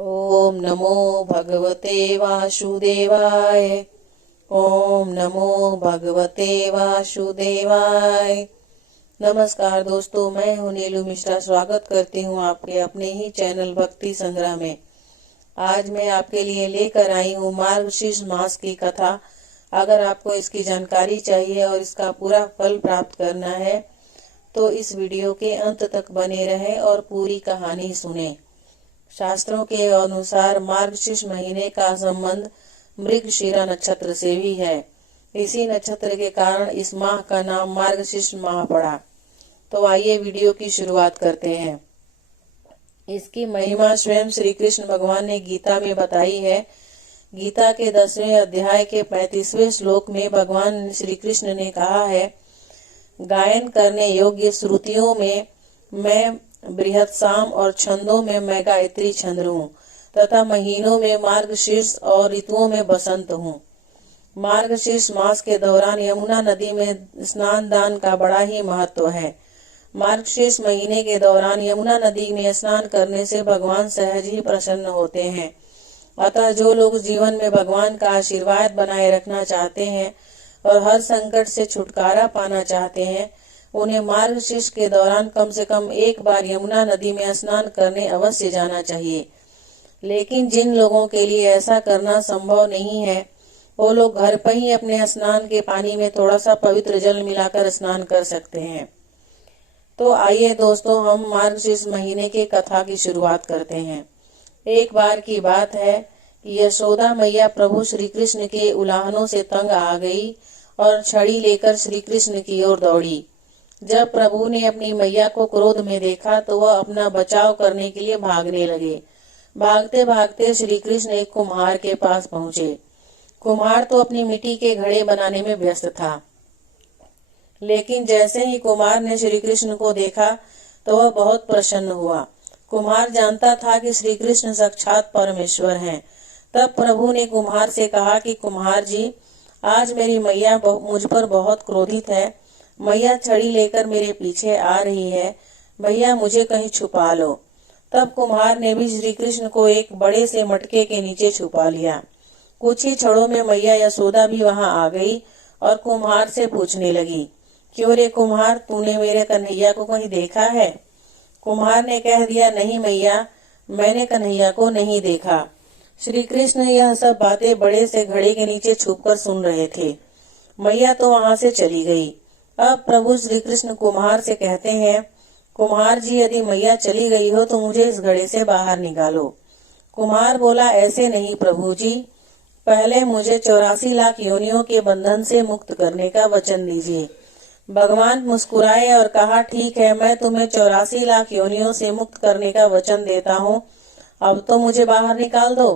ओम नमो भगवते वासुदेवाय। ओम नमो भगवते वासुदेवाय। नमस्कार दोस्तों, मैं हूं नीलू मिश्रा। स्वागत करती हूं आपके अपने ही चैनल भक्ति संग्रह में। आज मैं आपके लिए लेकर आई हूं मार्गशीर्ष मास की कथा। अगर आपको इसकी जानकारी चाहिए और इसका पूरा फल प्राप्त करना है तो इस वीडियो के अंत तक बने रहें और पूरी कहानी सुने। शास्त्रों के अनुसार मार्गशीर्ष महीने का संबंध मृगशिरा नक्षत्र से भी है। इसी नक्षत्र के कारण इस माह का नाम मार्गशीर्ष माह पड़ा। तो आइए वीडियो की शुरुआत करते हैं। इसकी महिमा स्वयं श्री कृष्ण भगवान ने गीता में बताई है। गीता के 10वें अध्याय के 35वें श्लोक में भगवान श्री कृष्ण ने कहा है, गायन करने योग्य श्रुतियों में मैं बृहत साम और छंदों में मैं गायत्री छंद हूँ तथा महीनों में मार्गशीर्ष और ऋतुओं में बसंत हूँ। मार्गशीर्ष मास के दौरान यमुना नदी में स्नान दान का बड़ा ही महत्व है। मार्गशीर्ष महीने के दौरान यमुना नदी में स्नान करने से भगवान सहज ही प्रसन्न होते हैं। अतः जो लोग जीवन में भगवान का आशीर्वाद बनाए रखना चाहते हैं और हर संकट से छुटकारा पाना चाहते हैं, उन्हें मार्गशीर्ष के दौरान कम से कम एक बार यमुना नदी में स्नान करने अवश्य जाना चाहिए। लेकिन जिन लोगों के लिए ऐसा करना संभव नहीं है, वो लोग घर पर ही अपने स्नान के पानी में थोड़ा सा पवित्र जल मिलाकर स्नान कर सकते हैं। तो आइए दोस्तों, हम मार्गशीर्ष महीने की कथा की शुरुआत करते हैं। एक बार की बात है कि यशोदा मैया प्रभु श्री कृष्ण के उलाहनों से तंग आ गई और छड़ी लेकर श्री कृष्ण की ओर दौड़ी। जब प्रभु ने अपनी मैया को क्रोध में देखा तो वह अपना बचाव करने के लिए भागने लगे। भागते भागते श्री कृष्ण एक कुम्हार के पास पहुँचे। कुम्हार तो अपनी मिट्टी के घड़े बनाने में व्यस्त था, लेकिन जैसे ही कुम्हार ने श्री कृष्ण को देखा तो वह बहुत प्रसन्न हुआ। कुम्हार जानता था कि श्री कृष्ण साक्षात परमेश्वर हैं। तब प्रभु ने कुम्हार से कहा कि कुम्हार जी, आज मेरी मैया मुझ पर बहुत क्रोधित है। मैया छड़ी लेकर मेरे पीछे आ रही है। भैया मुझे कहीं छुपा लो। तब कुम्हार ने भी श्री कृष्ण को एक बड़े से मटके के नीचे छुपा लिया। कुछ ही क्षणों में मैया यशोदा भी वहां आ गई और कुम्हार से पूछने लगी, क्यों रे कुम्हार, तूने मेरे कन्हैया को कहीं देखा है? कुम्हार ने कह दिया, नहीं मैया, मैंने कन्हैया को नहीं देखा। श्री कृष्ण यह सब बातें बड़े से घड़े के नीचे छुपकर सुन रहे थे। मैया तो वहां से चली गई। अब प्रभु श्री कृष्ण कुम्हार से कहते हैं, कुम्हार जी, यदि मैया चली गई हो तो मुझे इस घड़े से बाहर निकालो। कुम्हार बोला, ऐसे नहीं प्रभु जी, पहले मुझे 84 लाख योनियों के बंधन से मुक्त करने का वचन दीजिए। भगवान मुस्कुराए और कहा, ठीक है, मैं तुम्हें 84 लाख योनियों से मुक्त करने का वचन देता हूँ। अब तो मुझे बाहर निकाल दो।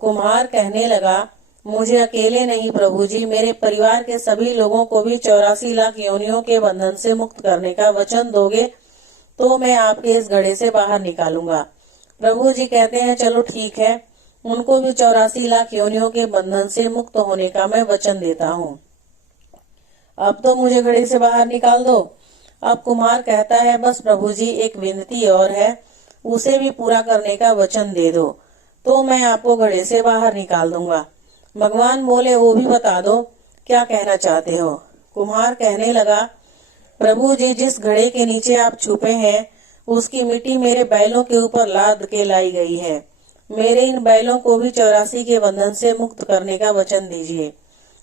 कुम्हार कहने लगा, मुझे अकेले नहीं प्रभु जी, मेरे परिवार के सभी लोगों को भी 84 लाख योनियों के बंधन से मुक्त करने का वचन दोगे तो मैं आपके इस घड़े से बाहर निकालूंगा। प्रभु जी कहते हैं, चलो ठीक है, उनको भी 84 लाख योनियों के बंधन से मुक्त होने का मैं वचन देता हूँ। अब तो मुझे घड़े से बाहर निकाल दो। अब कुम्हार कहता है, बस प्रभु जी, एक विनती और है, उसे भी पूरा करने का वचन दे दो तो मैं आपको घड़े से बाहर निकाल दूंगा। भगवान बोले, वो भी बता दो, क्या कहना चाहते हो? कुम्हार कहने लगा, प्रभु जी, जिस घड़े के नीचे आप छुपे हैं उसकी मिट्टी मेरे बैलों के ऊपर लाद के लाई गई है। मेरे इन बैलों को भी 84 के बंधन से मुक्त करने का वचन दीजिए।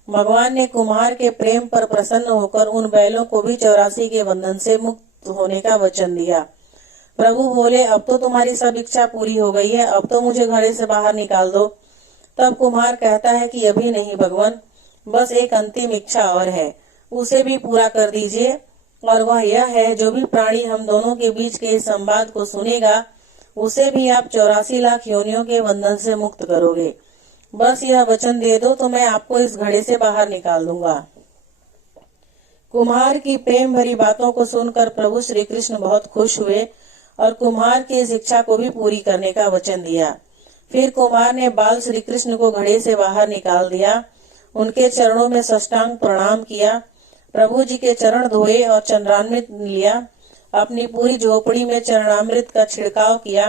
भगवान ने कुम्हार के प्रेम पर प्रसन्न होकर उन बैलों को भी 84 के बंधन से मुक्त होने का वचन दिया। प्रभु बोले, अब तो तुम्हारी सब इच्छा पूरी हो गई है, अब तो मुझे घड़े से बाहर निकाल दो। तब कुम्हार कहता है कि अभी नहीं भगवान, बस एक अंतिम इच्छा और है, उसे भी पूरा कर दीजिए। और वह यह है, जो भी प्राणी हम दोनों के बीच के इस संवाद को सुनेगा उसे भी आप 84 लाख योनियों के बंधन से मुक्त करोगे। बस यह वचन दे दो तो मैं आपको इस घड़े से बाहर निकाल दूंगा। कुम्हार की प्रेम भरी बातों को सुनकर प्रभु श्री कृष्ण बहुत खुश हुए और कुम्हार की इस इच्छा को भी पूरी करने का वचन दिया। फिर कुम्हार ने बाल श्री कृष्ण को घड़े से बाहर निकाल दिया। उनके चरणों में साष्टांग प्रणाम किया। प्रभु जी के चरण धोए और चरणामृत लिया। अपनी पूरी झोपड़ी में चरणामृत का छिड़काव किया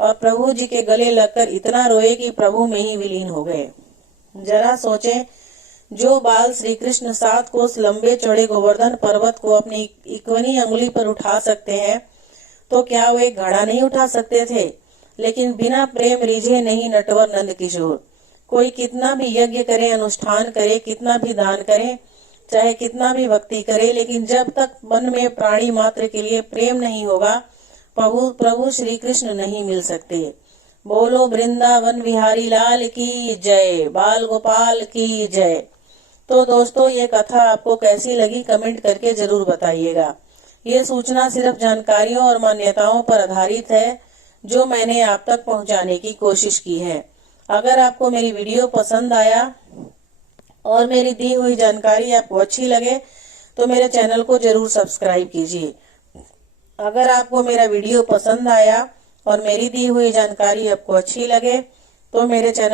और प्रभु जी के गले लगकर इतना रोए कि प्रभु में ही विलीन हो गए। जरा सोचें, जो बाल श्री कृष्ण 7 कोस लंबे चौड़े गोवर्धन पर्वत को अपनी इक्वनी अंगुली पर उठा सकते हैं, तो क्या वो एक घड़ा नहीं उठा सकते थे? लेकिन बिना प्रेम रिझे नहीं नटवर नंद किशोर। कोई कितना भी यज्ञ करे, अनुष्ठान करे, कितना भी दान करे, चाहे कितना भी भक्ति करे, लेकिन जब तक मन में प्राणी मात्र के लिए प्रेम नहीं होगा, प्रभु श्री कृष्ण नहीं मिल सकते। बोलो वृंदावन विहारी लाल की जय, बाल गोपाल की जय। तो दोस्तों, ये कथा आपको कैसी लगी कमेंट करके जरूर बताइएगा। ये सूचना सिर्फ जानकारियों और मान्यताओं पर आधारित है जो मैंने आप तक पहुंचाने की कोशिश की है। अगर आपको मेरी वीडियो पसंद आया और मेरी दी हुई जानकारी आपको अच्छी लगे तो मेरे चैनल को जरूर सब्सक्राइब कीजिए। अगर आपको मेरा वीडियो पसंद आया और मेरी दी हुई जानकारी आपको अच्छी लगे तो मेरे चैनल